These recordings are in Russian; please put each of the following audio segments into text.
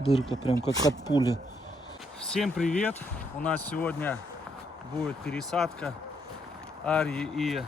Дырка прям как от пули. Всем привет! У нас сегодня будет пересадка арии и,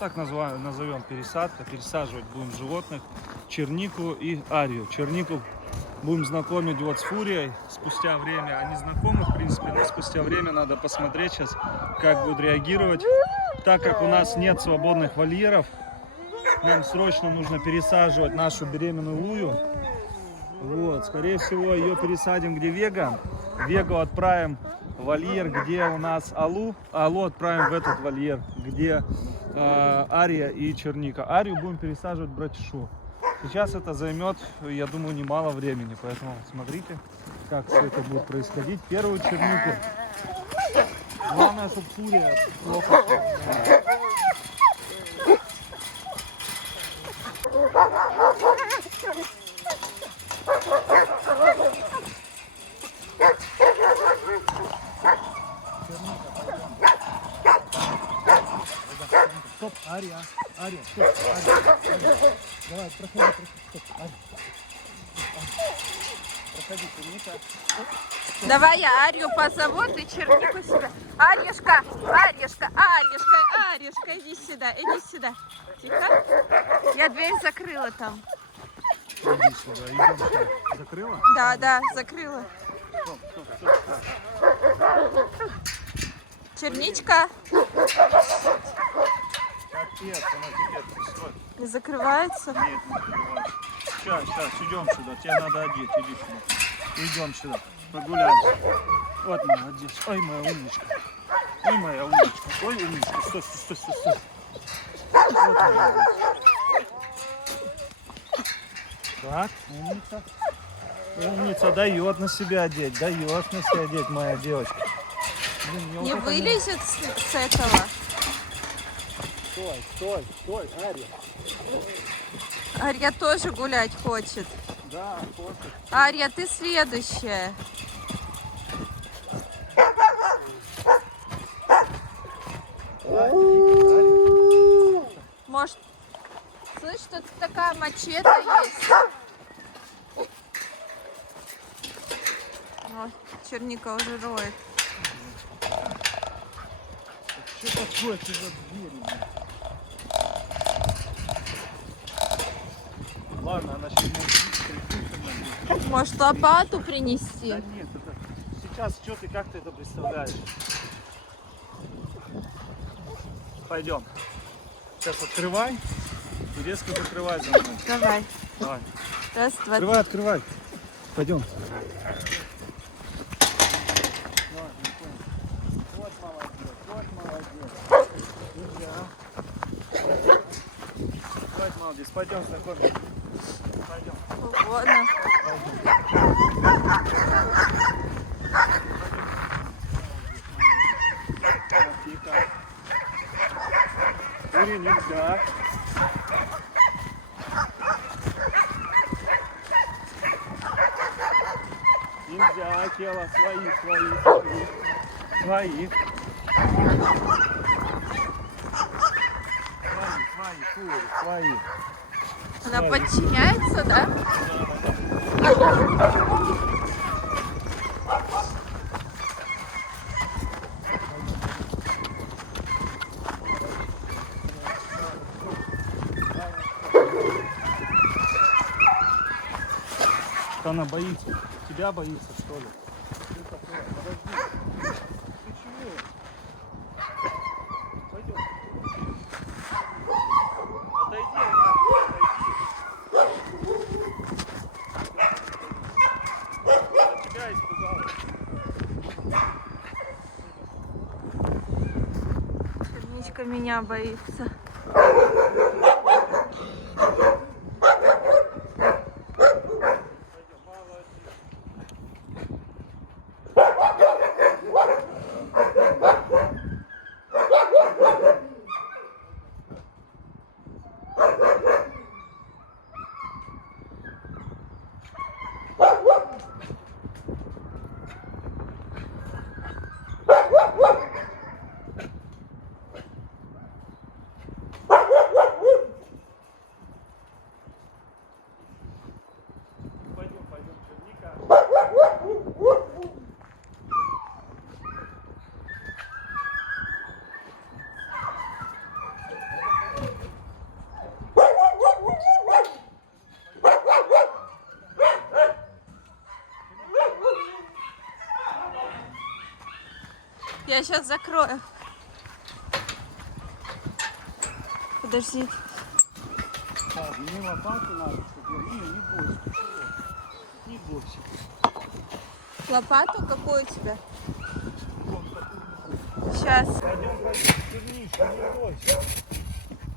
так назовем пересадка. Пересаживать будем животных, чернику и арию. Чернику будем знакомить вот с фурией спустя время. Они знакомы, в принципе, но спустя время надо посмотреть сейчас, как будут реагировать. Так как у нас нет свободных вольеров, нам срочно нужно пересаживать нашу беременную Лую. Вот, скорее всего, ее пересадим где Вега. Вегу отправим в вольер, где у нас Алу. Алу отправим в этот вольер, где ария и черника. Арию будем пересаживать в Братишу. Сейчас это займет, я думаю, немало времени. Поэтому смотрите, как все это будет происходить. Первую чернику. Главное, чтобы фурия плохо. Стоп, Ария, стоп, Ария. Давай, проходи, стоп, Ария. Проходи, черника. Давай я Арию позову, ты чернику сюда. Аришка, иди сюда, Тихо. Я дверь закрыла там. Иди сюда, идем сюда. Закрыла? Да, закрыла. Стоп. Черничка. Капец, она теперь стой. Не закрывается? Нет, не закрывается. Сейчас, идем сюда. Тебе надо одеть, иди сюда. Идем сюда, прогуляемся. Вот, молодец. Ой, моя умничка. Ой, умничка. Стой. Вот, молодец. Так, умница. Умница, дает на себя одеть, моя девочка. Блин, Не вылезет с этого. Стой, Ария. Ария тоже гулять хочет. Да, хочет. Ария, ты следующая. Может, слышь, тут такая мачете есть. О, черника уже роет. Что такое ты за дверью? Ладно, она сейчас Может, лопату принести? Да нет, это сейчас что ты, как ты это представляешь? Пойдем. Сейчас открывай и резко закрывай за мной. Давай. Раз, два, три. Открывай. Пойдем. Вот молодец. Пойдем знакомиться. Пойдем. Угодно. Тихо. Кури нельзя. Нельзя, тело, свои. Свои. Она подчиняется, да? Она боится. Тебя боится, что ли? Подожди. Ты чего? Пойдем. Отойди. Я тебя испугалась. Черничка меня боится. Я сейчас закрою. Подожди. Так, мне лопату надо, чтобы я... Не бойся. Не бойся. Лопату какую у тебя? Сейчас. Пойдем, черничка, не бойся.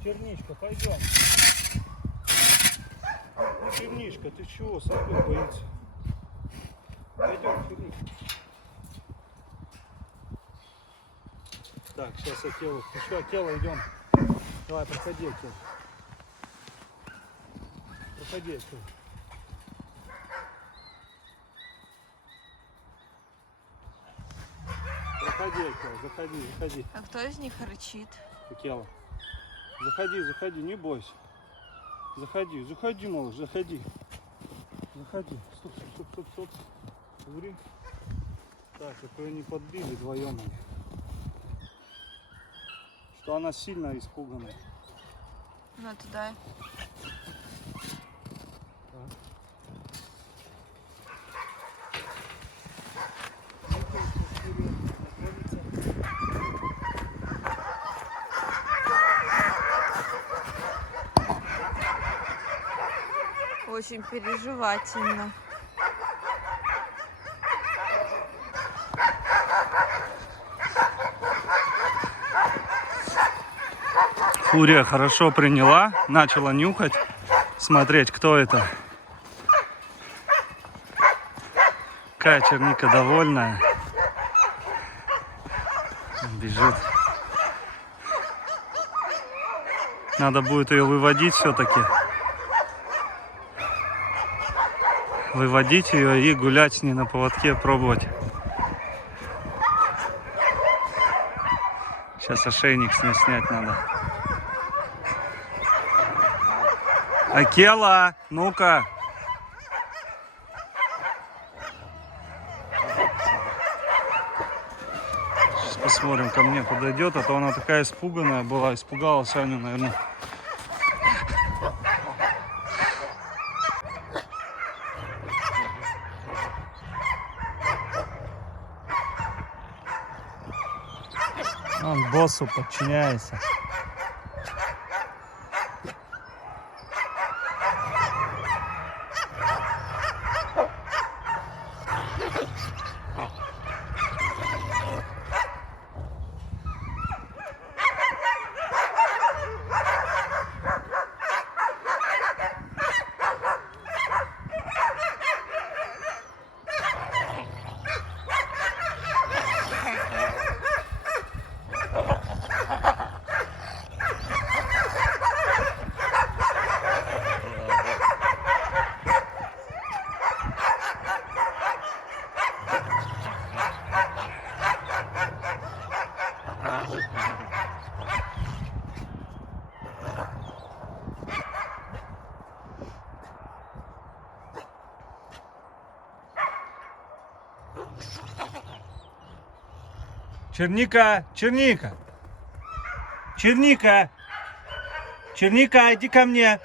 Черничка, пойдем. Ну, черничка, ты чего, собак боится? Пойдем, черничка. Так, сейчас Акела. Ты что, Акела, идем. Давай, проходи, Акела. Проходи, Акела. Заходи, Акела, заходи. А кто из них рычит? Акела. Заходи, не бойся. Заходи, малыш, заходи. Стоп. Говори. Так, какое не подбили вдвоем. Что она сильно испугана. Ну туда. Очень переживательно. Фурия хорошо приняла, начала нюхать, смотреть, кто это. Какая черника довольная. Бежит. Надо будет ее выводить все-таки. Выводить ее и гулять с ней на поводке, пробовать. Сейчас ошейник с ней снять надо. Акела, ну-ка. Сейчас посмотрим, ко мне подойдет, а то она такая испуганная была, испугалась Аню, наверное. Он боссу подчиняется. Черника, Черника, иди ко мне.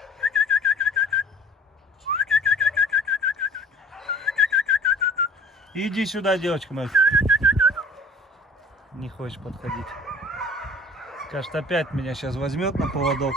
Иди сюда, девочка моя. Не хочешь подходить. Скажет, опять меня сейчас возьмет на поводок.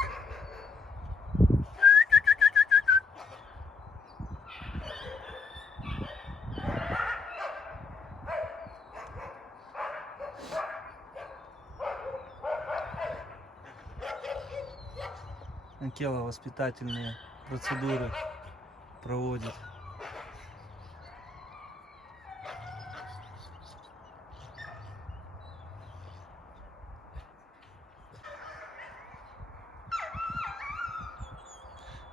Акела воспитательные процедуры проводит.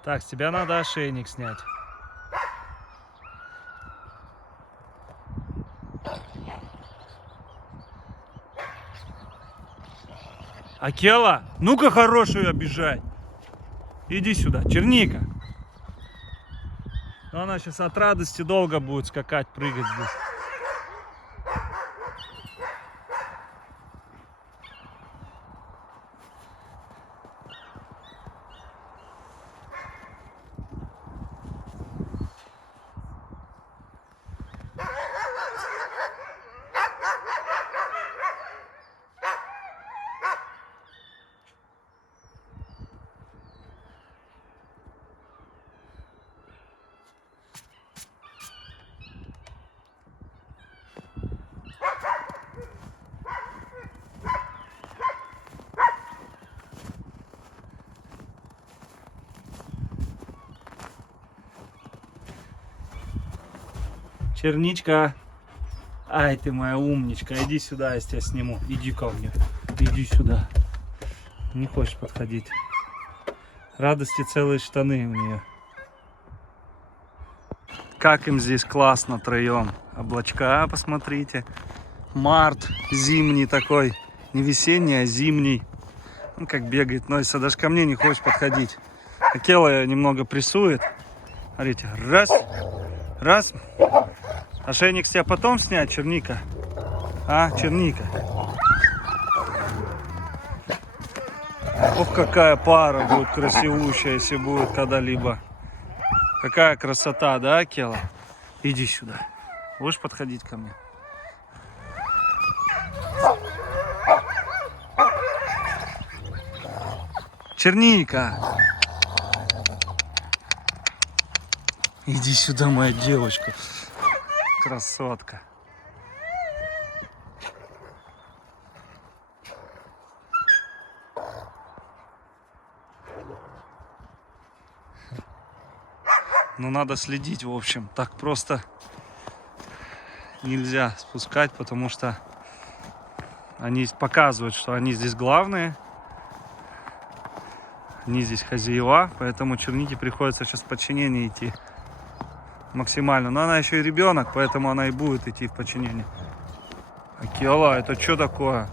Так, с тебя надо ошейник снять. Акела, ну-ка хорошую обижай. Иди сюда, Черника. Но она сейчас от радости долго будет скакать, прыгать здесь. Черничка. Ай, ты моя умничка. Иди сюда, я тебя сниму. Иди ко мне. Иди сюда. Не хочешь подходить. Радости целые штаны у нее. Как им здесь классно троем. Облачка, посмотрите. Март зимний такой. Не весенний, а зимний. Он как бегает, носится. Даже ко мне не хочет подходить. Акела немного прессует. Смотрите, раз, раз. Ошейник с тебя потом снять, Черника? А, Черника? Ох, какая пара будет красивущая, если будет когда-либо. Какая красота, да, Акела? Иди сюда. Будешь подходить ко мне? Черника! Иди сюда, моя девочка. Красотка. Ну, надо следить, в общем. Так просто нельзя спускать, потому что они показывают, что они здесь главные. Они здесь хозяева, поэтому Чернике приходится сейчас в подчинение идти максимально. Но она еще и ребенок, поэтому она и будет идти в подчинение. Акела, это что такое?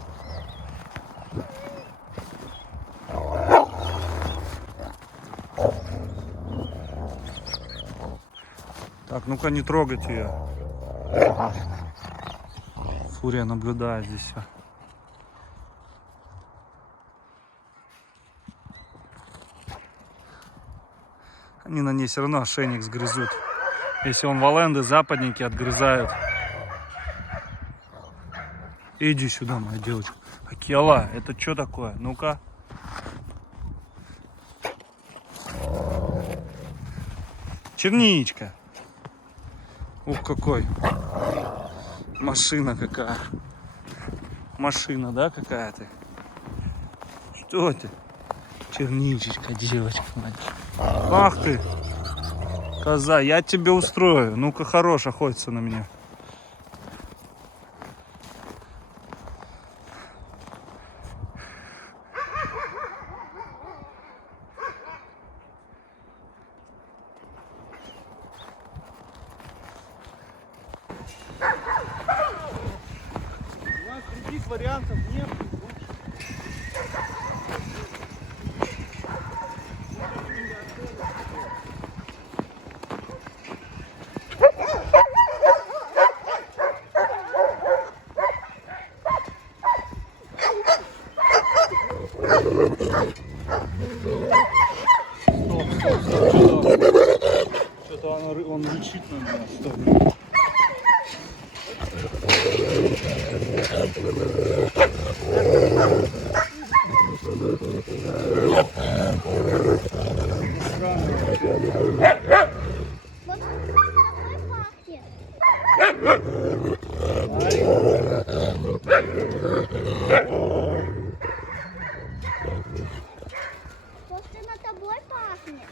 Так, ну-ка не трогать ее. Фурия наблюдает здесь все. Они на ней все равно ошейник сгрызут. Если он валенды, западники отгрызают. Иди сюда, моя девочка. Акела, это что такое? Ну-ка. Черничка. Ух, какой. Машина какая. Машина, да, какая ты? Что ты? Черничечка, девочка моя. Ах ты. Коза, я тебе устрою. Ну-ка, хорош охотиться на меня. У нас других вариантов нет. Что-то он рычит на меня, что ли? Просто над тобой пахнет.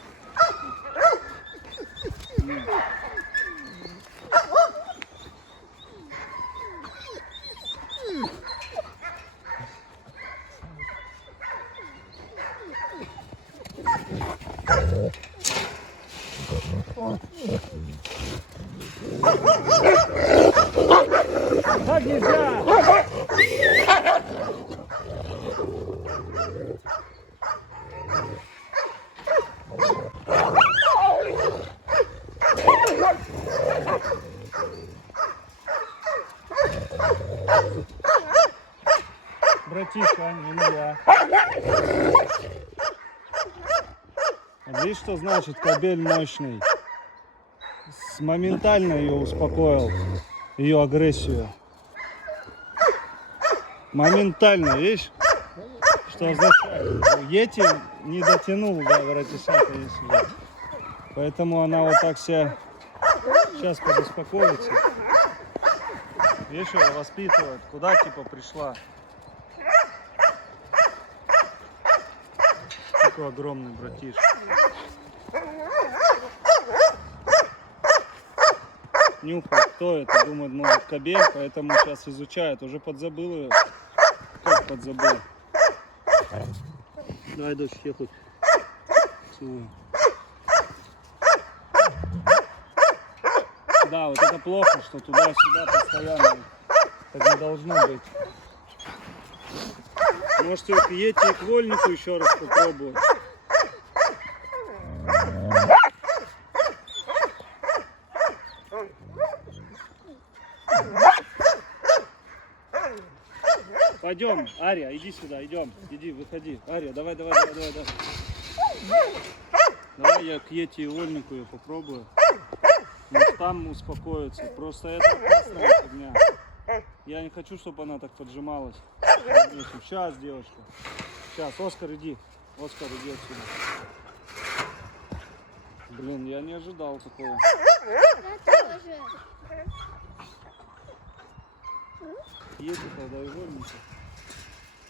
Так нельзя! Братишка, нельзя. Видишь, что значит кобель мощный? Моментально ее успокоил, ее агрессию. Моментально, видишь? Что означает? Йети не дотянул до воротиша, конечно. Поэтому она вот так себя сейчас подуспокоится. Видишь, ее воспитывает. Куда типа пришла? Такой огромный братиш. нюхает, кто это, думает, может, кобель, поэтому сейчас изучает. Уже подзабыл ее. Как подзабыл? Давай, дочь, я хоть целую. Да, вот это плохо, что туда-сюда постоянно. Так не должно быть. Можете к Йети и к Вольнику еще раз попробовать. Пойдем, Ария, иди сюда, идем, иди, выходи. Ария, давай. Давай я к Йети и Вольнику ее попробую. Может, там успокоится. Просто это опасная фигня. Я не хочу, чтобы она так поджималась. Сейчас, девочка. Сейчас, Оскар, иди. Оскар, иди отсюда. Блин, я не ожидал такого. Я тоже. Едет тогда и Вольника.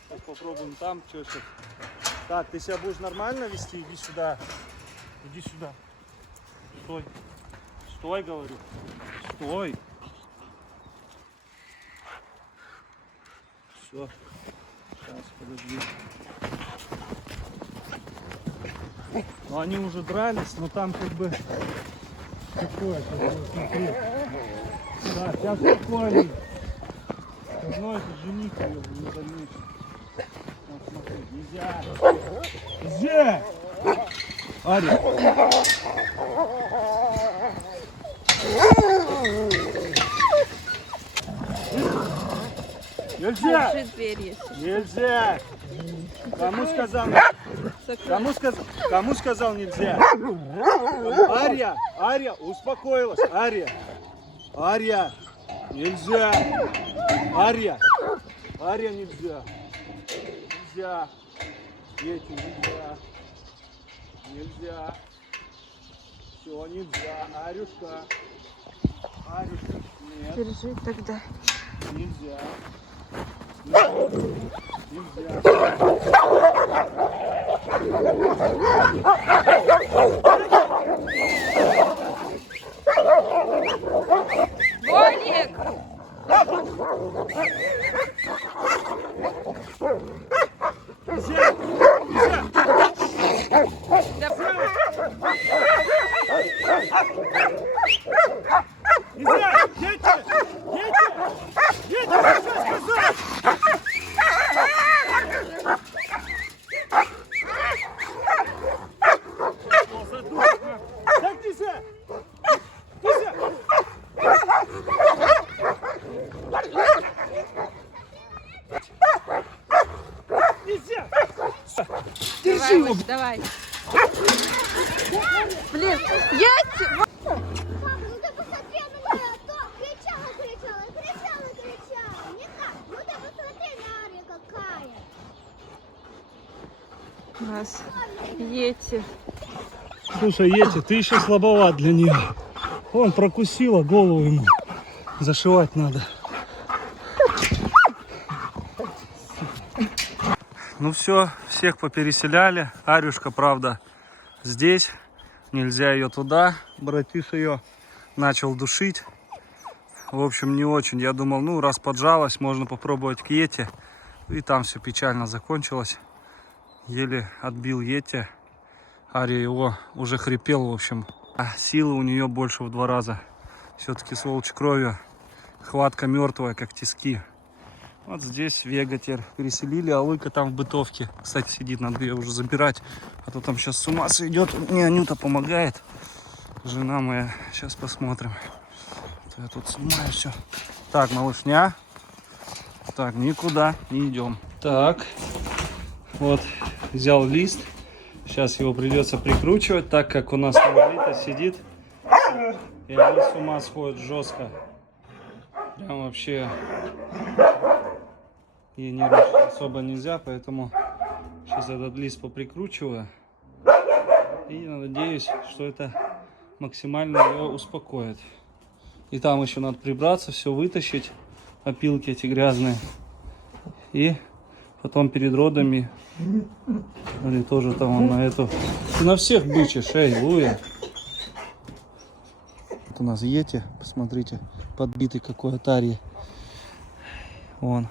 Сейчас попробуем там, что сейчас. Так, ты себя будешь нормально вести? Иди сюда. Иди сюда. Стой. Стой, говорю. Стой. Все. Сейчас, подожди. Ну, они уже дрались, но там как бы... Такое, смотри. Так, сейчас спокойно. Все равно это жених ее не заметит. Вот смотри, нельзя. Нельзя! Ари. Нельзя! Держи дверь, если Нельзя! Кому сказал? Кому сказал нельзя? Ария, успокоилась. Ария, нельзя. Ария, нельзя. Нельзя. Дети, нельзя. Все, нельзя. Арюшка, нет. держи тогда. Нельзя. Нельзя. Вольник! Нельзя. Нельзя. Едьте, что сказать? Так нельзя. Нельзя. Давай, Вась, давай. Блин, Йети! Папа, ну ты посмотри на меня, а то кричала. Не так, ну ты посмотри на Арию какая. У нас Йети. Слушай, Йети, ты еще слабоват для нее. Вон, прокусила голову ему. Зашивать надо. Ну все, всех попереселяли. Арюшка, правда, здесь. Нельзя ее туда. Братиш ее начал душить. В общем, не очень. Я думал, ну, раз поджалась, можно попробовать к Йети. И там все печально закончилось. Еле отбил Йети. Ария его уже хрипел, в общем. А силы у нее больше в 2 раза. Все-таки с волчьей кровью. Хватка мертвая, как тиски. Вот здесь Вега теперь переселили, а Лыка там в бытовке. Кстати, сидит, надо ее уже забирать. А то там сейчас с ума сойдет. Мне Анюта помогает. Жена моя. Сейчас посмотрим. А то я тут снимаю все. Так, малышня. Так, никуда не идем. Так, вот взял лист. Сейчас его придется прикручивать, так как у нас Лолита сидит. И они с ума сходят жестко. Прям вообще ей нервничать особо нельзя, поэтому сейчас этот лист поприкручиваю. И надеюсь, что это максимально ее успокоит. И там еще надо прибраться, все вытащить, опилки эти грязные. И потом перед родами, или тоже там он на эту... Ты на всех бычишь, эй, Луя. Тут у нас Йети, посмотрите, подбитый какой от Арьи. Вон.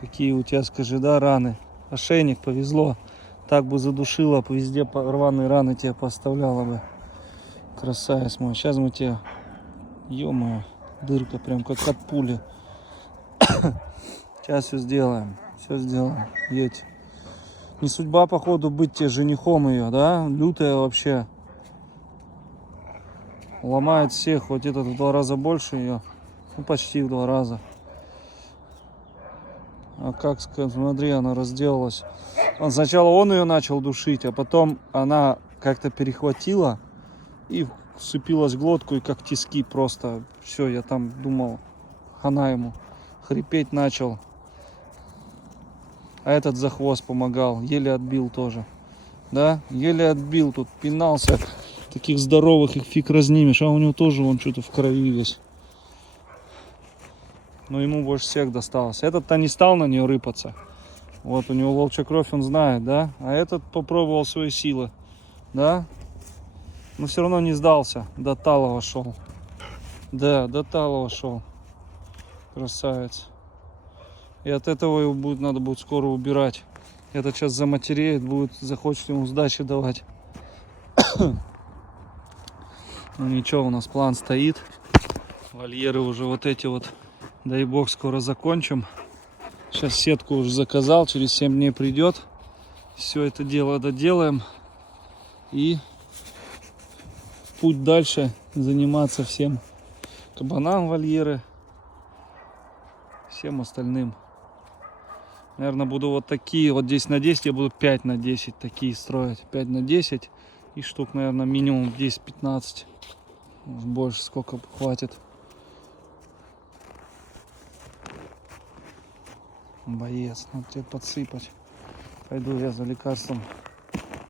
Какие у тебя, скажи, да, раны. Ошейник, повезло. Так бы задушила, везде рваные раны тебе поставляла бы. Красавец мой. Сейчас мы тебе... Ё-моё, дырка прям как от пули. Сейчас все сделаем. Все сделаем. Едь. Не судьба, походу, быть тебе женихом ее, да? Лютая вообще. Ломает всех. Вот этот в 2 раза больше ее. Ну, почти в 2 раза. А как, смотри, она разделалась. Сначала он ее начал душить, а потом она как-то перехватила и вцепилась в глотку, и как тиски просто. Все, я там думал, хана ему. Хрипеть начал. А этот за хвост помогал. Еле отбил тоже. Да, еле отбил. Тут пинался. Таких здоровых их фиг разнимешь. А у него тоже он что-то в крови весь. Но ему больше всех досталось. Этот-то не стал на нее рыпаться. Вот у него волчья кровь, он знает, да? А этот попробовал свои силы. Да? Но все равно не сдался. До талого шел. Да, до талого шел. Красавец. И от этого его надо будет скоро убирать. Этот сейчас заматереет, захочет ему сдачи давать. Ну ничего, у нас план стоит. Вольеры уже вот эти вот, дай бог, скоро закончим. Сейчас сетку уже заказал, через 7 дней придет. Все это дело доделаем. И в путь дальше заниматься всем. Кабанам вольеры. Всем остальным. Наверное, буду вот такие, вот 10 на 10, я буду 5 на 10 такие строить. 5 на 10 и штук, наверное, минимум 10-15. Больше сколько хватит. Боец, надо тебе подсыпать. Пойду я за лекарством.